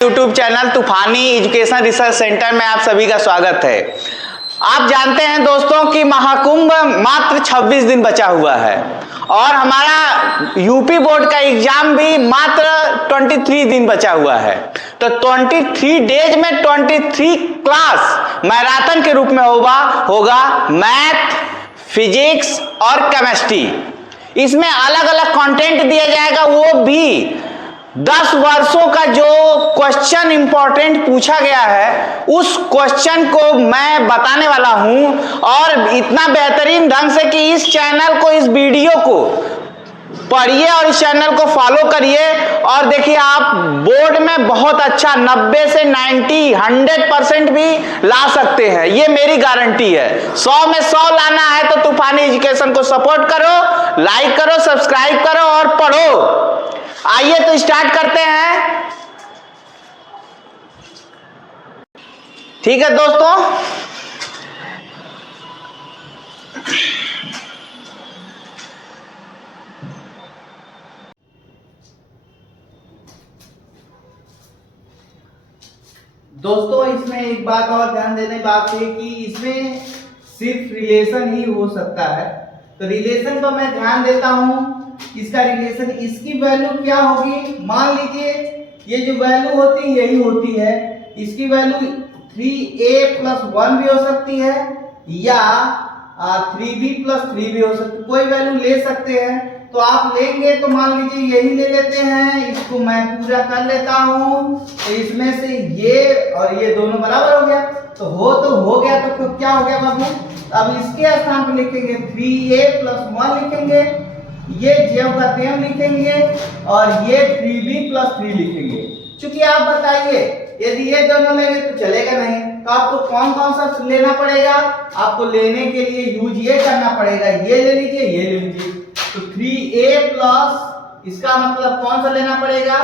YouTube channel तूफानी education research centre में आप सभी का स्वागत है। आप जानते हैं दोस्तों कि महाकुंभ मात्र 26 दिन बचा हुआ है और हमारा यूपी बोर्ड का एग्जाम भी मात्र 23 दिन बचा हुआ है। तो 23 डेज में 23 क्लास मैराथन के रूप में होगा मैथ, फिजिक्स और केमिस्ट्री। इसमें अलग अलग कंटेंट दिया जाएगा, वो भी 10 वर्षों का जो क्वेश्चन इंपॉर्टेंट पूछा गया है उस क्वेश्चन को मैं बताने वाला हूं, और इतना बेहतरीन ढंग से कि इस चैनल को, इस वीडियो को पढ़िए और इस चैनल को फॉलो करिए और देखिए आप बोर्ड में बहुत अच्छा 90 से 90, 100% भी ला सकते हैं। ये मेरी गारंटी है। 100 में 100 लाना है तो तूफानी एजुकेशन को सपोर्ट करो, लाइक करो, सब्सक्राइब करो और पढ़ो। आइए तो स्टार्ट करते हैं। ठीक है दोस्तों, इसमें एक बात और ध्यान देने की बात है कि इसमें सिर्फ रिलेशन ही हो सकता है। तो रिलेशन को मैं ध्यान देता हूं। इसका रिलेशन, इसकी वैल्यू क्या होगी, मान लीजिए ये जो वैल्यू होती है यही होती है। इसकी वैल्यू 3a+1 भी हो सकती है या 3b+3 भी हो सकती है, कोई वैल्यू ले सकते हैं। तो आप लेंगे तो मान लीजिए यही ले लेते हैं, इसको मैं पूरा कर लेता हूं। तो इसमें से ये और ये दोनों बराबर हो गया, तो हो गया। तो क्या हो गया बाबू, अब इसके स्थान पर लिखेंगे 3a+1 लिखेंगे, ये ज्यों का त्यों लिखेंगे और ये 3b+3 लिखेंगे। चूंकि आप बताइए यदि ये दोनों लेंगे तो चलेगा नहीं, तो आपको कौन कौन सा लेना पड़ेगा, आपको लेने के लिए यूज ये करना पड़ेगा, ये ले लीजिए, ये ले लीजिए। तो 3a+ इसका मतलब कौन सा लेना पड़ेगा,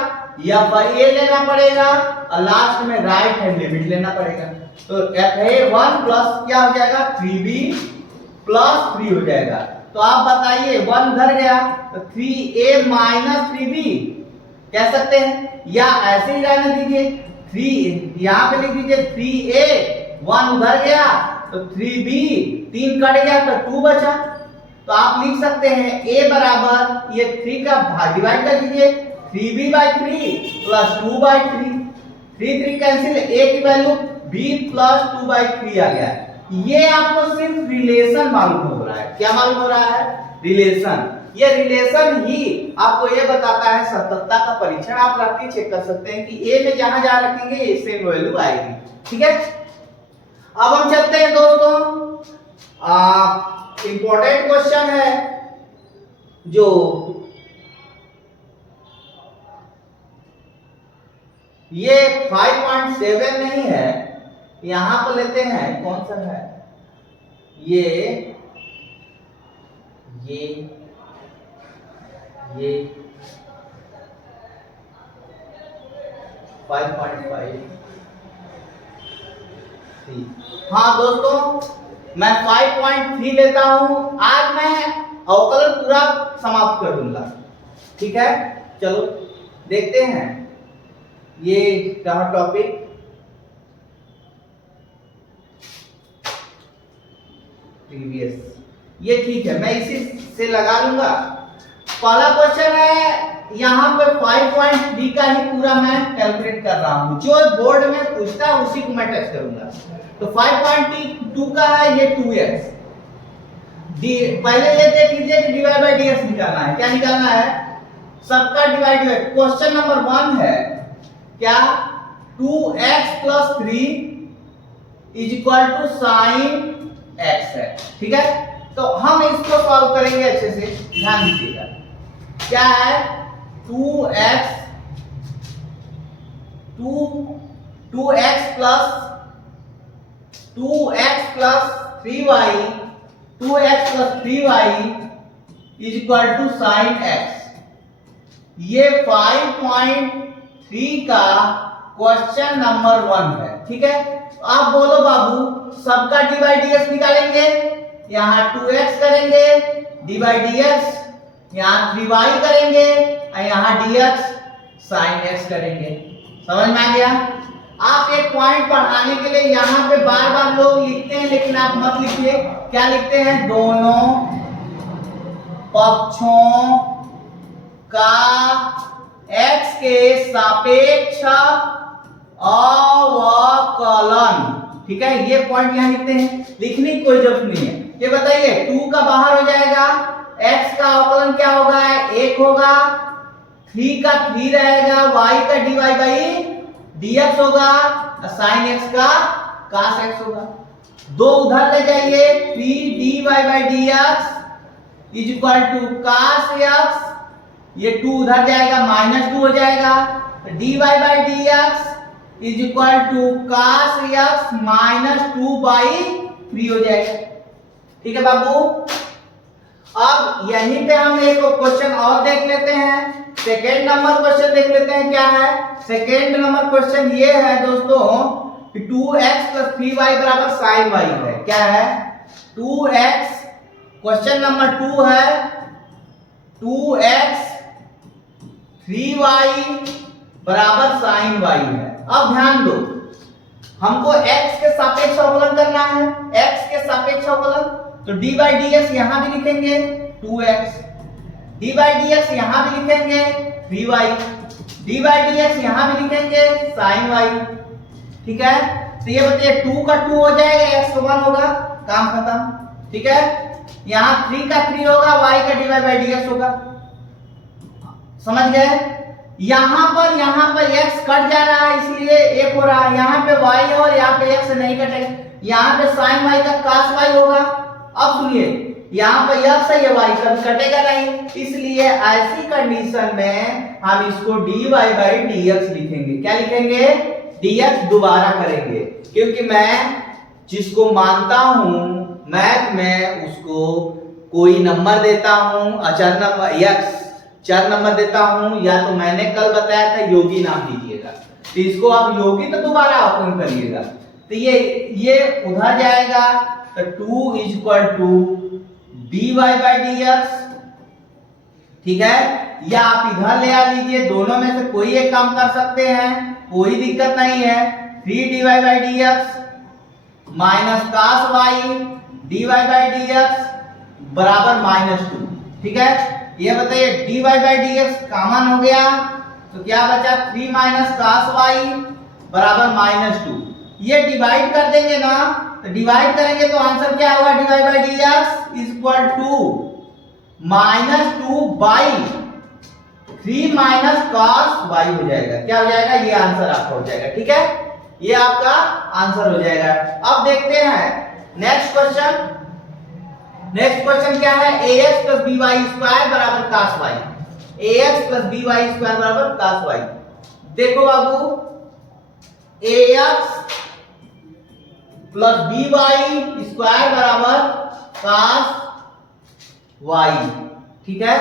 या a लेना पड़ेगा और लास्ट में राइट हैंड लिमिट लेना पड़ेगा। तो fa1 प्लस क्या हो जाएगा, 3b+3 हो जाएगा। तो आप बताइए 1 उधर गया तो 3a-3b कह सकते हैं, या ऐसे ही रहने दीजिए 3 यहाँ पे लिख दीजिए 3a, 1 उधर गया तो 3b, 3 कट गया तो 2 बचा। तो आप लिख सकते हैं a बराबर ये 3 का डिवाइड कर दीजिए 3b/3 + 2/3, 3 कैंसिल, a की वैल्यू b+2/3 आ गया। ये आपको सिर्फ रिलेशन मालूम हो रहा है। क्या मालूम हो रहा है, रिलेशन। ये रिलेशन ही आपको ये बताता है सततता का परीक्षण आप रख के चेक कर सकते हैं कि ए में जहां जहां रखेंगे ये सेम वैल्यू आएगी। ठीक है, अब हम चलते हैं दोस्तों, इंपॉर्टेंट क्वेश्चन है जो ये 5.7 नहीं है, यहां पर लेते हैं कौन सा है, ये 5.5। हाँ दोस्तों, मैं 5.3 लेता हूं। आज मैं अवकलन पूरा समाप्त कर दूंगा। ठीक है, चलो देखते हैं ये कहा टॉपिक, प्रीवियस, ये ठीक है, मैं इसी से लगा लूंगा। पहला क्वेश्चन है, यहाँ पे 5.3 का ही पूरा मैं कैलकुलेट कर रहा हूँ, जो बोर्ड में पूछता है उसी को मैं टेस्ट करूंगा। तो 5.2 का है ये 2x, पहले ये देख लीजिए कि डिवाइड बाय dx निकालना है। क्या निकालना है, सबका डिवाइड बाय, क्वेश्चन नंबर 1 है क्या, 2x+3 = sin x है। ठीक है, तो हम इसको सॉल्व करेंगे अच्छे से, ध्यान दीजिएगा। क्या है, 2x plus 3y = sin x। ये 5.3 का क्वेश्चन नंबर 1 है। ठीक है, आप बोलो बाबू सबका डिवाइड dx निकालेंगे, यहाँ 2x करेंगे, डिवाइड dx, यहाँ 3y करेंगे और यहाँ dx sin x करेंगे। समझ में आ गया? आप एक पॉइंट पढ़ाने के लिए यहाँ पे बार बार लोग लिखते हैं, लेकिन आप मत लिखिए। क्या लिखते हैं? दोनों पक्षों का x के सापेक्ष अवकलन। ठीक है, ये पॉइंट यहाँ लिखते हैं, लिखने की कोई जरूरत नहीं है। ये बताइए 2 का बाहर हो जाएगा, x का अवकलन क्या होगा? 1 होगा, 3 का 3 रहेगा, y का dy बाई dx होगा, sin x का cos x होगा। 2 उधर ले जाइए, 3 dy by dx is equal to cos x, ये 2 उधर जाएगा, -2 हो जाएगा, dy by dx is equal to cos x -2/3 हो जाएगा। ठीक है बाबू, अब यहीं पे हम एक क्वेश्चन और देख लेते हैं। सेकेंड नंबर क्वेश्चन देख लेते हैं क्या है। सेकेंड नंबर क्वेश्चन ये है दोस्तों कि 2x + 3y बराबर sin y है। क्या है? 2x, क्वेश्चन नंबर 2 है 2x 3y बराबर sin y है। अब ध्यान दो, हमको x के सापेक्ष अवकलन करना है, x के सापेक्ष अवकलन, तो d बाई dx यहां भी लिखेंगे 2x, d बाई dx यहां भी लिखेंगे 3y, d बाई dx यहां भी लिखेंगे sin y। ठीक है, तो ये बताइए 2 का 2 हो जाएगा, x का 1 होगा, काम खत्म। ठीक है, यहां 3 का 3 होगा, y का dy बाई dx होगा। समझ गए? यहां पर x कट जा रहा है, इसलिए 1 हो रहा है, यहां पे y है और यहां पे x नहीं कटेगा, यहां पे sin y का cos y होगा। अब सुनिए, यहाँ पर x है, ये y कभी कटेगा नहीं, इसलिए ऐसी कंडीशन में हम इसको dy बाई dx लिखेंगे। क्या लिखेंगे? dx दोबारा करेंगे, क्योंकि मैं जिसको मानता हूं मैथ में उसको कोई नंबर देता हूं, अचर नंबर x चर नंबर देता हूं, या तो मैंने कल बताया था योगी नाम दीजिएगा, तो इसको आप योगी तो दोबारा अवकलन करिएगा। तो ये उधर जाएगा, तो 2 is equal to dy by dx। ठीक है, या आप इधर ले आ लीजिए, दोनों में से कोई एक काम कर सकते हैं, कोई दिक्कत नहीं है। 3 dy by dx minus cos y dy by dx बराबर -2। ठीक है, ये बताइए dy बाई dx कॉमन हो गया, तो क्या बचा? 3 माइनस cos y बराबर -2। ये डिवाइड कर देंगे ना, तो डिवाइड करेंगे तो आंसर क्या होगा? dy by dx is equal to -2 by 3 minus cos y हो जाएगा। क्या हो जाएगा? ये आंसर आपका हो जाएगा। ठीक है, ये आपका आंसर हो जाएगा। अब देखते हैं नेक्स्ट क्वेश्चन। नेक्स्ट क्वेश्चन क्या है? ax + by² बराबर cos y, ax + by² बराबर cos y। देखो बाबू, ax + by² बराबर cos y। ठीक है,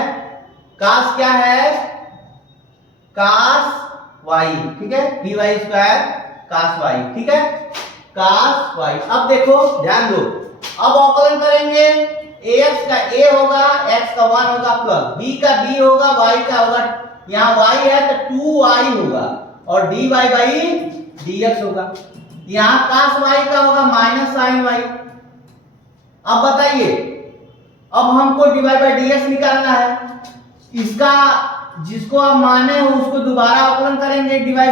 cos क्या है? cos y। ठीक है, by² cos y। ठीक है, cos y। अब देखो, ध्यान दो, अब अवकलन करेंगे, ax का a होगा, x का 1 होगा, प्लस b का b होगा, y का होगा, यहाँ y है तो 2y होगा, और dy बाई dx होगा, यहाँ cos y का होगा माइनस sin y। अब बताइए, अब हमको dy बाई dx निकालना है, इसका जिसको आप माने हो उसको दोबारा अवकलन करेंगे dy बाई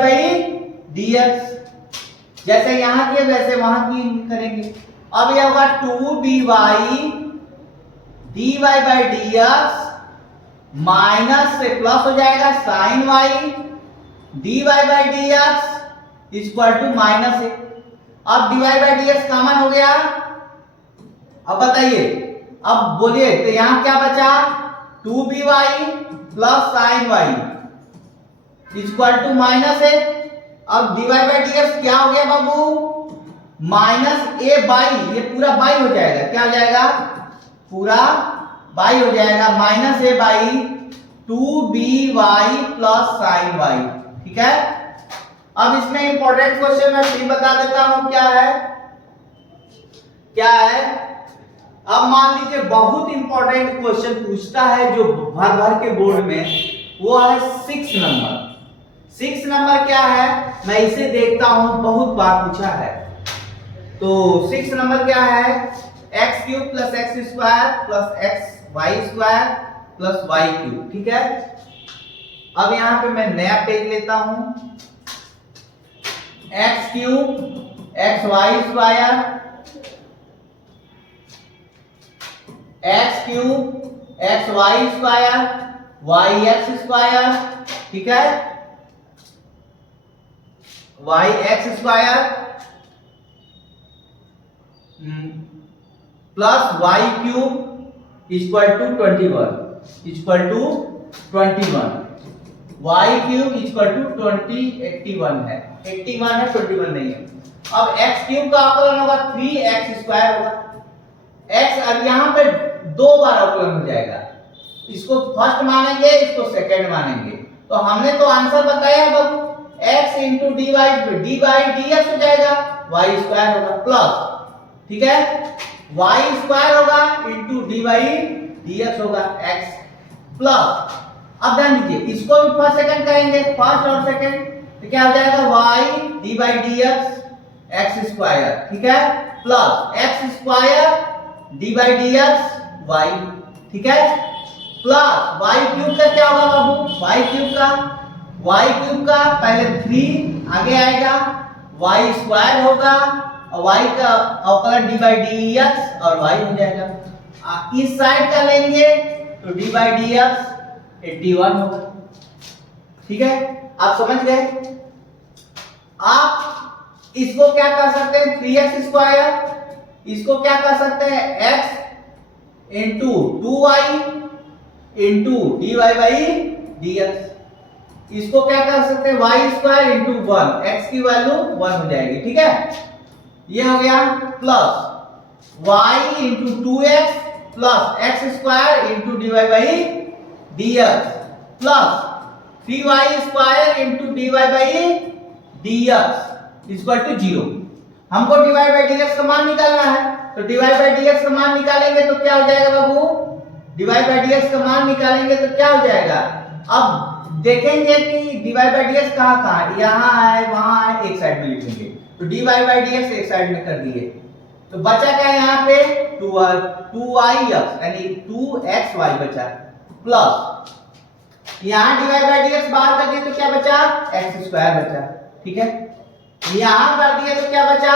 dx, जैसे यहाँ किए वैसे वहां की करेंगे। अब यह होगा 2by dy by dx minus से प्लस हो जाएगा sin y dy by dx equal to -1। अब dy बाई dx कॉमन हो गया। अब बताइए, अब बोलिए, तो यहां क्या बचा? 2by plus sin y equal to -1। अब dy बाई dx क्या हो गया बाबू? -a बाई, ये पूरा बाई हो जाएगा। क्या हो जाएगा? पूरा बाई हो जाएगा, -a by 2by plus sin y। ठीक है, अब इसमें इंपॉर्टेंट क्वेश्चन मैं फिर बता देता हूं क्या है। क्या है? अब मान लीजिए बहुत इंपॉर्टेंट क्वेश्चन पूछता है जो भर भर के बोर्ड में, वो है 6 नंबर। 6 नंबर क्या है, मैं इसे देखता हूं, बहुत बार पूछा है। तो 6 नंबर क्या है, x cube plus x square plus x y square plus y cube. ठीक है, अब यहां पे मैं नया पेज लेता हूं, x cube x y square x cube x y square y x square, ठीक है, y x square plus y cube equal to 21 equal to 21, y cube equal to 81 है, 81 है, 21 नहीं है। अब एक्स क्यूब का अवकलन होगा 3x स्क्वायर होगा, x अब यहां पे दो बार अवकलन हो जाएगा, इसको फर्स्ट मानेंगे, इसको सेकंड मानेंगे। तो हमने तो आंसर बताया बाबू, x into d by D x हो जाएगा, वाई स्क्वायर होगा प्लस, ठीक है, वाई स्क्वायर होगा into d by D x होगा x प्लस, अब ध्यान दीजिए इसको भी फर्स्ट सेकंड करेंगे, फर्स्ट और सेकंड, तो क्या हो जाएगा y d by D x x square, ठीक है, plus x square d by D x y, ठीक है, प्लस वाई क्यूब का क्या होगा बाबू, वाई क्यूब का पहले 3 आगे आएगा, वाई स्क्वायर होगा और वाई का अवकलन डी बाई डी एक्स और वाई हो जाएगा। इस साइड का लेंगे तो डी बाई डी एक्स 81 होगा, ठीक है, आप समझ गए। आप इसको क्या कर सकते हैं, 3x स्क्वायर, इसको क्या कर सकते हैं, x into 2y into d Y by D x, इसको क्या कर सकते हैं, y स्क्वायर इंटू 1, x की वैल्यू 1 हो जाएगी, ठीक है, ये हो गया, plus y into 2x plus x square into d Y by D x plus 3y square into d Y by D x equal to 0। हमको d Y by D x का मान निकालना है, तो d Y by D x का मान निकालेंगे तो क्या हो जाएगा बाबू, D Y by D x का मान निकालेंगे तो क्या हो जाएगा, अब देखेंगे कि d Y by D x कहाँ है, यहाँ है, वहां है, एक साइड में लिखेंगे, तो d Y by D x एक साइड में कर दिए, तो बचा क्या यहाँ पे 2y यानी 2xy बचा प्लस यहाँ d Y by D x बाहर कर दिए तो क्या बचा, एक्स स्क्वायर बचा, ठीक है, यहां कर दिए तो क्या बचा,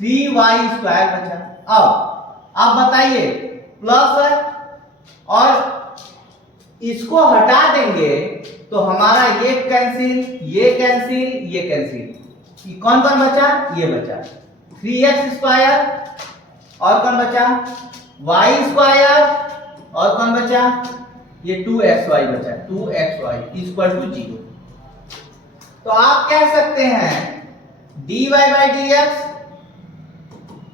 3y स्क्वायर बचा। अब बताइए प्लस है और इसको हटा देंगे तो हमारा ये कैंसिल, ये कैंसिल, ये कैंसिल, ये कौन कौन बचा, ये बचा 3x स्क्वायर और कौन बचा, y स्क्वायर और कौन बचा, ये 2xy बचा, 2xy इक्वल टू 0। तो आप कह सकते हैं dy बाई डी एक्स,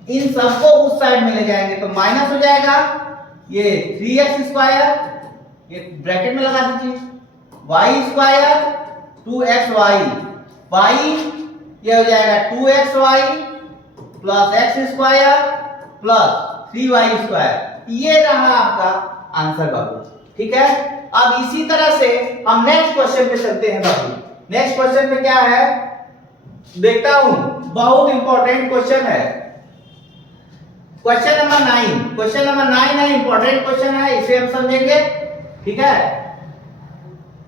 इन सबको उस साइड में ले जाएंगे तो माइनस हो जाएगा, ये 3x स्क्वायर, ये ब्रैकेट में लगा दीजिए, y स्क्वायर 2xy, y ये हो जाएगा 2xy plus x square plus 3y square, ये रहा आपका आंसर बाबू, ठीक है। अब इसी तरह से हम नेक्स्ट क्वेश्चन पे चलते हैं बाबू। नेक्स्ट क्वेश्चन पे क्या है देखता हूं, बहुत इंपॉर्टेंट क्वेश्चन है, क्वेश्चन नंबर 9, क्वेश्चन नंबर 9 है, इंपॉर्टेंट क्वेश्चन है, इसे हम समझेंगे, ठीक है।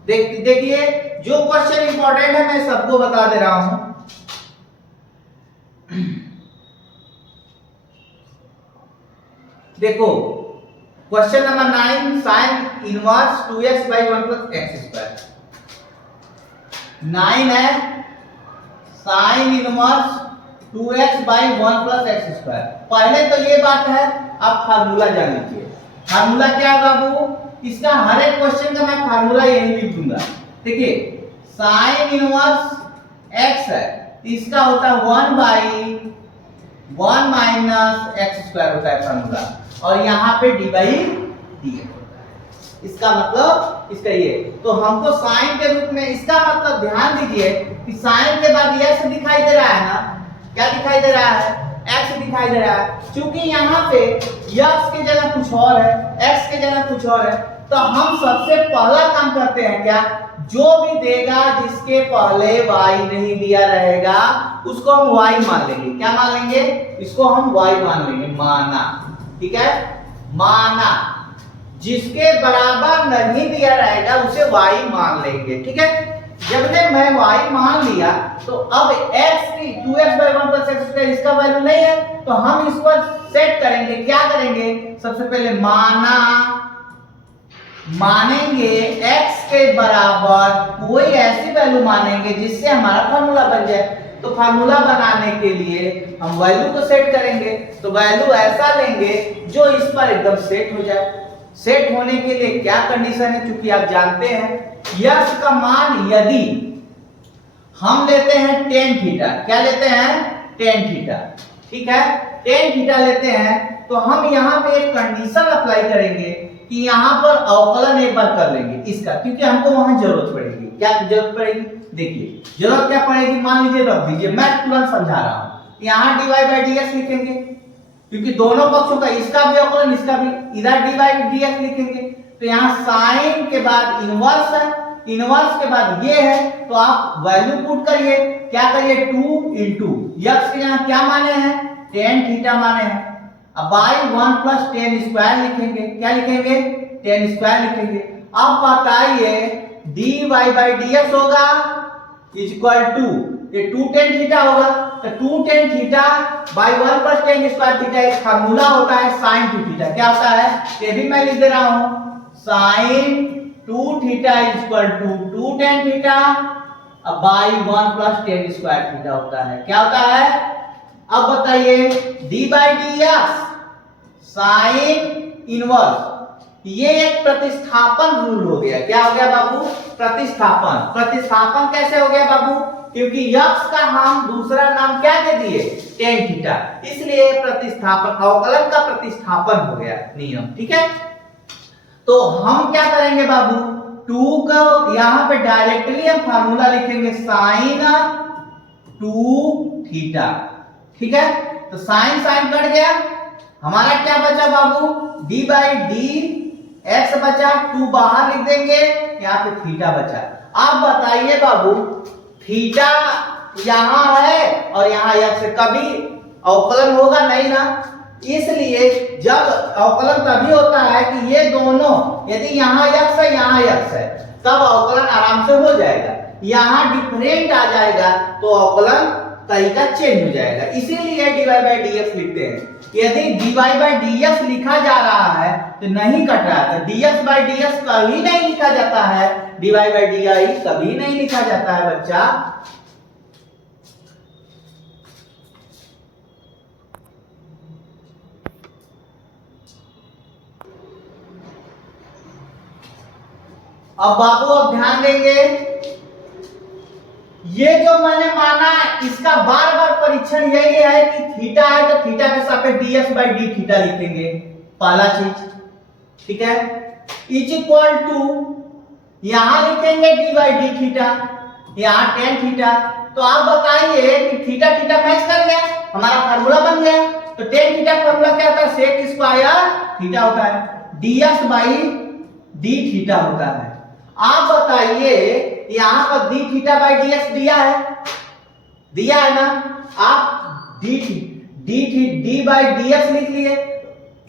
देखिए जो क्वेश्चन इंपॉर्टेंट है मैं सबको बता दे रहा हूं, देखो question number 9, sine inverse 2x by 1 plus x square, 9 है sine inverse 2x by 1 plus x square. पहले तो ये बात है, आप फार्मूला जान लीजिए, फार्मूला क्या है बाबू, इसका हर एक क्वेश्चन का मैं फार्मूला यही लिख दूंगा। देखिए साइन इनवर्स x है, इसका होता है 1 बाई 1 माइनस एक्स स्क्वायर होता है फार्मूला, और यहाँ पे डी बाई डी होता है, इसका मतलब इसका ये, तो हमको साइन के रूप में, इसका मतलब ध्यान दीजिए कि साइन के बाद x दिखाई दे रहा है ना, क्या दिखाई दे रहा है, x दिखाई दे रहा है, क्योंकि यहाँ पे x की जगह कुछ और है, x की जगह कुछ और है, तो हम सबसे पहला काम करते हैं क्या, जो भी देगा जिसके पहले y नहीं दिया रहेगा उसको हम y मान लेंगे। क्या मान लेंगे? इसको हम y मान लेंगे, माना। ठीक है, माना। जिसके बराबर नहीं दिया रहेगा उसे y मान लेंगे। ठीक है, जब ने मैं y मान लिया तो अब x की 2x/1 + x² इसका वैल्यू नहीं है तो हम इस पर सेट करेंगे। क्या करेंगे? सबसे पहले मानेंगे x के बराबर कोई ऐसी वैल्यू मानेंगे जिससे हमारा फार्मूला बन जाए। तो फार्मूला बनाने के लिए हम वैल्यू को सेट करेंगे। तो वैल्यू ऐसा लेंगे जो इस पर एकदम सेट हो जाए। सेट होने के लिए क्या कंडीशन है? चूंकि आप जानते हैं यक्स का मान यदि हम लेते हैं tan थीटा, क्या लेते हैं? tan theta. ठीक है, tan थीटा लेते हैं तो हम यहां पे एक कंडीशन अप्लाई करेंगे कि यहां पर अवकलन एक बार कर लेंगे इसका, क्योंकि हमको वहां जरूरत पड़ेगी। क्या जरूरत पड़ेगी? देखिए जरूरत क्या पड़ेगी, मान लीजिए रख दीजिए, मैं तुरंत समझा रहा हूं। यहां dy/dx लिखेंगे क्योंकि दोनों पक्षों का, इसका भी अवकलन इसका भी, इधर dy/dx लिखेंगे। तो यहां साइन के बाद इनवर्स है, इनवर्स के बाद ये है, तो आप वैल्यू पुट करिए। क्या करिए? 2 into यक्स के यहां क्या माने हैं? tan थीटा माने हैं। अब बाई 1 + tan² लिखेंगे। क्या लिखेंगे? tan² लिखेंगे। अब बताइए dy/dx होगा इक्वल टू ये 2 tan थीटा होगा, तो 2 tan theta by 1 + tan² theta एक फार्मूला होता है sin 2 थीटा। क्या होता है? ये भी मैं लिख दे रहा हूं, sin 2 theta equal to 2 tan theta by 1 + tan² theta होता है। क्या होता है? अब बताइए d/dx sin इनवर्स, ये एक प्रतिस्थापन रूल हो गया। क्या हो गया बाबू? प्रतिस्थापन। प्रतिस्थापन कैसे हो गया बाबू? क्योंकि यक्स का हम दूसरा नाम क्या दे दिए? tan थीटा, इसलिए प्रतिस्थापन, अवकलन का प्रतिस्थापन हो गया नियम। ठीक है, तो हम क्या करेंगे बाबू? 2 को यहां पे डायरेक्टली हम फार्मूला लिखेंगे sin 2 थीटा। ठीक है, तो साइन कट गया, हमारा क्या बचा बाबू? d/dx बचा, 2 बाहर लिख देंगे, यहाँ पे थीटा बचा। आप बताइए बाबू, थीटा यहां है और यहां यक्स, कभी अवकलन होगा नहीं ना। इसलिए जब अवकलन तभी होता है कि ये दोनों, यदि यहां यक्स है यहां यक्स है, तब अवकलन आराम से हो जाएगा। यहां डिफरेंट आ जाएगा तो अवकलन तरीका चेंज हो जाएगा। इसीलिए dy/dx लिखते हैं। यदि dy/dx लिखा जा रहा है तो नहीं कट रहा है, तो dx/dx कभी नहीं लिखा जाता है, dy/dy कभी नहीं लिखा जाता है बच्चा। अब बाबू अब ध्यान देंगे, ये जो मैंने माना इसका बार बार परीक्षण यही है कि थीटा है तो थीटा के सापेक्ष dx/d थीटा लिखेंगे, पहला चीज। ठीक है, इज इक्वल टू यहां लिखेंगे d/d थीटा, यहां tan थीटा। तो आप बताइए कि थीटा थीटा मैच कर गया, हमारा फार्मूला बन गया। तो tan थीटा फार्मूला क्या होता है? sec स्क्वायर थीटा होता है, dx/d थीटा होता है। आप बताइए यहां पर d/dx दिया है ना, आप d/dx लिख लिए।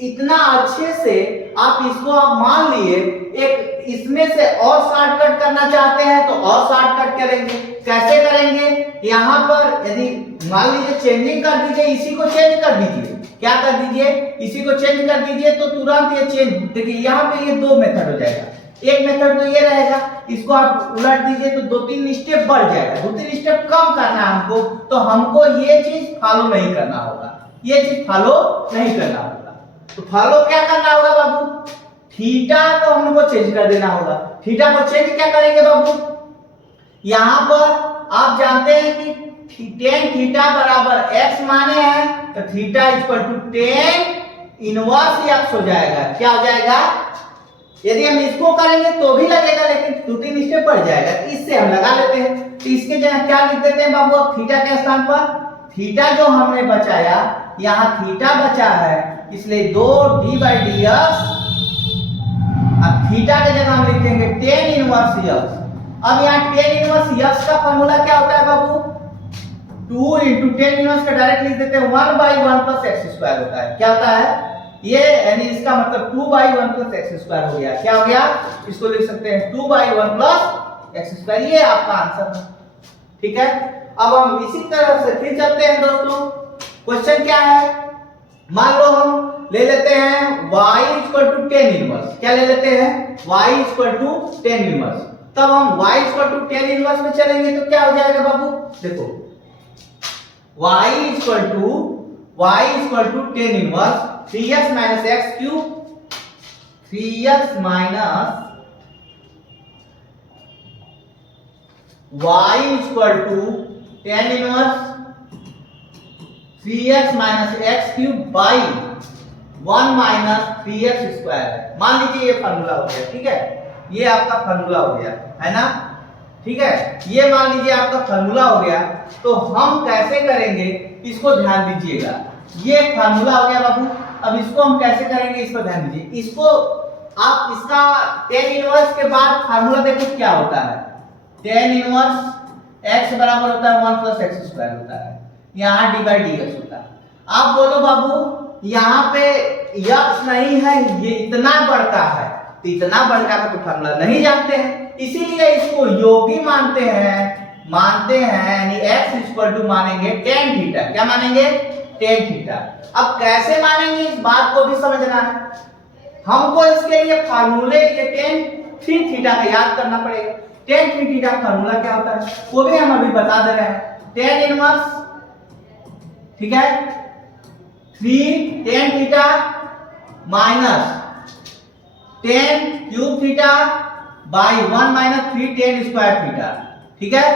इतना अच्छे से आप इसको आप मान लिए, एक इसमें से और शॉर्टकट करना चाहते हैं तो और शॉर्टकट करेंगे। कैसे करेंगे? यहां पर यदि मान लीजिए चेंजिंग कर दीजिए, इसी को चेंज कर दीजिए। क्या कर दीजिए? इसी को चेंज कर दीजिए तो तुरंत ये चेंज, देखिए यहां पे ये 2 मेथड हो जाएगा। एक मेथड तो ये रहेगा, इसको आप उलट दीजिए तो 2-3 स्टेप बढ़ जाएगा, 2-3 स्टेप कम करना है हमको, तो हमको ये चीज फॉलो नहीं करना होगा, ये चीज फॉलो नहीं करना होगा। तो फॉलो क्या करना होगा बाबू? थीटा को हमको चेंज कर देना होगा। थीटा को चेंज क्या करेंगे बाबू? यहां पर आप जानते हैं कि tan थीटा बराबर x माने हैं, तो theta equal to tan inverse x हो जाएगा। क्या हो जाएगा? यदि हम इसको करेंगे तो भी लगेगा, लेकिन 2-3 स्टेप बढ़ जाएगा, इससे हम लगा लेते हैं। तो इसके जगह क्या लिख देते हैं बाबू? अब थीटा के स्थान पर थीटा जो हमने बचाया, यहाँ थीटा बचा है, इसलिए 2d/dx, अब थीटा के जगह हम लिखेंगे tan इनवर्स x। अब यहाँ टेन इनवर्स यक्स का फॉर्मूला क्या होता है बाबू? 2 इंटू टेन इनवर्स का डायरेक्ट लिख देते हैं 1 बाई 1 प्लस एक्स स्क्वायर होता है। क्या होता है ये? यानी इसका मतलब 2 बाई 1 प्लस एक्स स्क्वायर हो गया। क्या हो गया? इसको लिख सकते हैं 2 बाई 1 प्लस एक्स स्क्वायर। ये आपका आंसर है। ठीक है, अब हम इसी तरह से फिर चलते हैं दोस्तों। क्वेश्चन क्या है? मान लो हम ले लेते हैं y equal to tan inverse. क्या ले लेते हैं? y equal to tan inverse. तब हम y equal to tan inverse में चलेंगे तो क्या हो जाएगा बाबू? देखो y equal to tan inverse 3x minus x cube 3x minus y equal to tan inverse 3x minus x cube by 1 minus 3x square है। मान लीजिए ये फार्मूला हो गया। ठीक है, ये आपका फार्मूला हो गया है ना। ठीक है, ये मान लीजिए आपका फार्मूला हो गया। तो हम कैसे करेंगे इसको ध्यान दीजिएगा। ये फार्मूला हो गया बाबू। अब इसको हम कैसे करेंगे इस पर ध्यान दीजिए। इसको आप इसका टेन इनवर्स के बाद फार्मूला देखो क्या होता है। टेन इनवर्स x बराबर होता है 1 प्लस एक्स स्क्वायर होता है। यहाँ डी बाई डी एक्स होता है। आप बोलो बाबू यहाँ पे x नहीं है, ये इतना बड़का है, तो इतना बड़का का तो फार्मूला नहीं जानते हैं, इसीलिए इसको योगी मानते हैं यानी x इक्वल टू मानेंगे टेन थीटा। क्या मानेंगे? Tan theta. अब कैसे मानेंगे इस बात को भी समझना है हमको। इसके लिए फार्मूले ये टेन थ्री थीटा का याद करना पड़ेगा। टेन थ्री थीटा फार्मूला क्या होता है वो भी हम अभी बता दे रहे हैं। टेन इनवर्स, ठीक है, 3 tan theta minus 10 cube theta by 1 minus 3 ten square theta. ठीक है,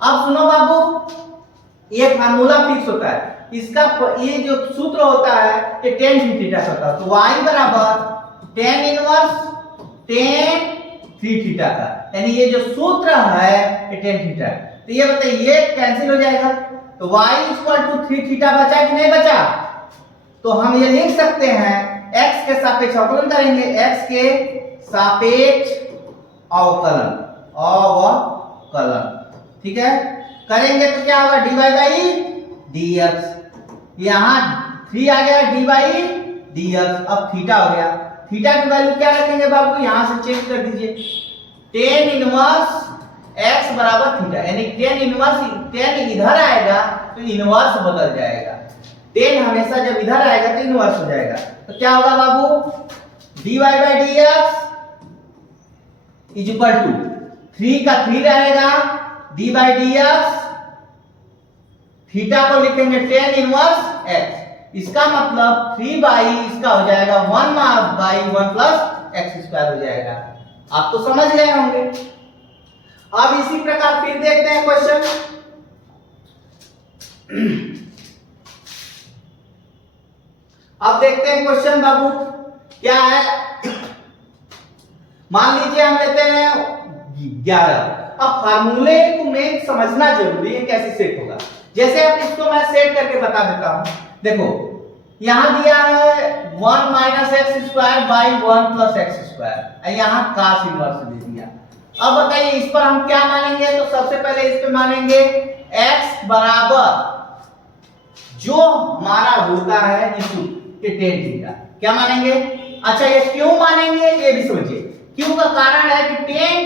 अब सुनो बाबू, ये फार्मूला फिक्स होता है। इसका ये जो सूत्र होता है ये टेन थीटा का होता है। तो y बराबर tan inverse tan three theta का, यानी ये जो सूत्र है ये टेन थीटा। तो ये बताइए ये कैंसिल हो जाएगा तो y equal to three theta बचा कि नहीं बचा? तो हम ये लिख सकते हैं x के सापेक्ष अवकलन करेंगे। x के सापेक्ष अवकलन ठीक है, करेंगे तो क्या होगा? dy by dx। यहाँ 3 आ गया dy बाई dx। अब थीटा हो गया। थीटा की वैल्यू क्या रखेंगे बाबू? यहां से चेंज कर दीजिए। टेन इनवर्स x बराबर थीटा, यानी टेन इनवर्स, टेन इधर आएगा तो इनवर्स बदल जाएगा। टेन हमेशा जब इधर आएगा तो इनवर्स हो जाएगा। तो क्या होगा बाबू? dy by dx is equal to 3 का 3 रहेगा डी बाई dx, थीटा को लिखेंगे टेन इनवर्स x। इसका मतलब 3 बाई इसका हो जाएगा 1 बाई 1 प्लस एक्स स्क्वायर हो जाएगा। आप तो समझ गए होंगे। अब इसी प्रकार फिर देखते हैं क्वेश्चन। अब देखते हैं क्वेश्चन बाबू क्या है। मान लीजिए हम लेते हैं 11। अब फार्मूले को में समझना जरूरी है कैसे सेट होगा। जैसे अब इसको मैं सेट करके बता देता हूं। देखो यहां दिया है 1 minus x square by 1 plus x square, यहां कास इनवर्स दे दिया। अब बताइए इस पर हम क्या मानेंगे? तो सबसे पहले इस पे मानेंगे x बराबर जो हमारा होता है टेन थीटा। क्या मानेंगे? अच्छा ये क्यों मानेंगे ये भी समझिए। क्यों का कारण है कि टेन,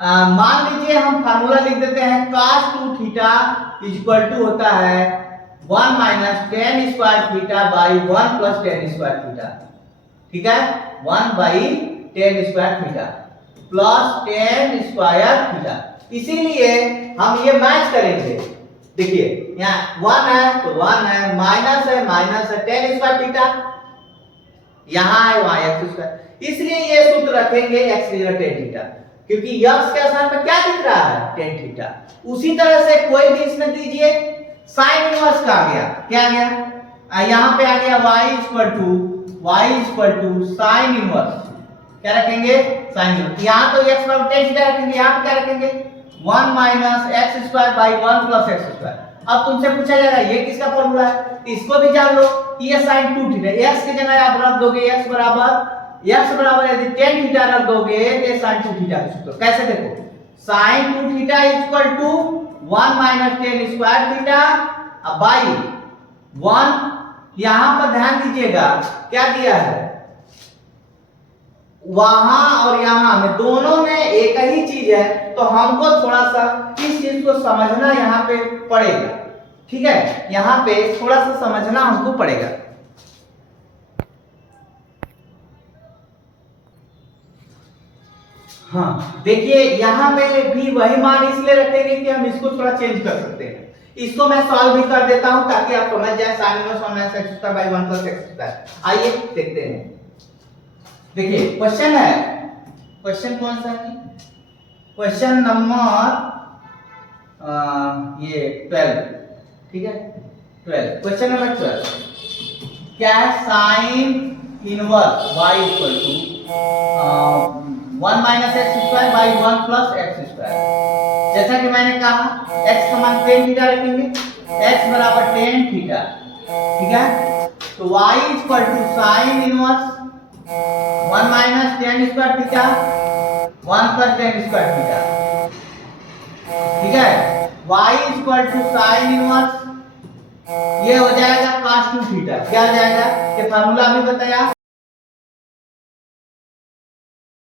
मान लीजिए हम फार्मूला लिख देते हैं cos 2 थीटा इक्वल टू होता है 1 minus tan square theta by 1 plus ten square theta. ठीक है, 1 by ten square theta plus ten square theta. इसीलिए हम ये मैच करेंगे। देखिए यहाँ 1 है तो 1 है, माइनस है टेन स्क्वायर थीटा, यहाँ है वहां एक्स स्क्वायर, इसलिए ये सूत्र रखेंगे x की जगह टेन थीटा, क्योंकि x के स्थान पर क्या दिख रहा है? Tan theta. उसी तरह से कोई भी इसमें दीजिए साइन इनवर्स का आ गया। क्या आ गया? यहाँ पे आ गया y equal to sine inverse. क्या रखेंगे? Sine inverse. यहाँ तो x बराबर टेन थीटा रखेंगे, यहाँ पे क्या रखेंगे? 1 minus x square by 1 plus x square. अब तुमसे पूछा जाएगा ये किसका फॉर्मूला है? इसको भी जान लो, ये साइन 2 थीटा। x की जगह आप रख दोगे x बराबर यदि टेन थीटा रख दोगे तो साइन 2 थीटा का सूत्र। कैसे? देखो sine 2 theta equal to 1 minus tan square theta by 1। यहां पर ध्यान दीजिएगा क्या दिया है, वहां और यहां में दोनों में एक ही चीज है, तो हमको थोड़ा सा इस चीज को समझना यहां पे पड़ेगा। ठीक है, यहां पे थोड़ा सा समझना हमको पड़ेगा। हाँ देखिए, यहां पे भी वही मान इसलिए रखेंगे कि हम इसको थोड़ा चेंज कर सकते हैं। इसको मैं सॉल्व भी कर देता हूं ताकि आप समझ जाए। sin inverse 1 minus x square by 1 plus x square. आइए देखते हैं। देखिए क्वेश्चन है, क्वेश्चन कौन सा है? क्वेश्चन नंबर ये 12। ठीक है 12, क्वेश्चन नंबर 12 क्या है? sin inverse y equal to 1 minus x square by 1 plus x square. जैसा कि मैंने कहा x का मान tan थीटा रखेंगे, x बराबर tan थीटा। ठीक है, तो y equal to sin inverse 1 minus tan square theta 1 plus tan square theta. ठीक है, y equal to sin inverse ये हो जाएगा cos 2 थीटा। क्या हो जाएगा? ये फार्मूला अभी बताया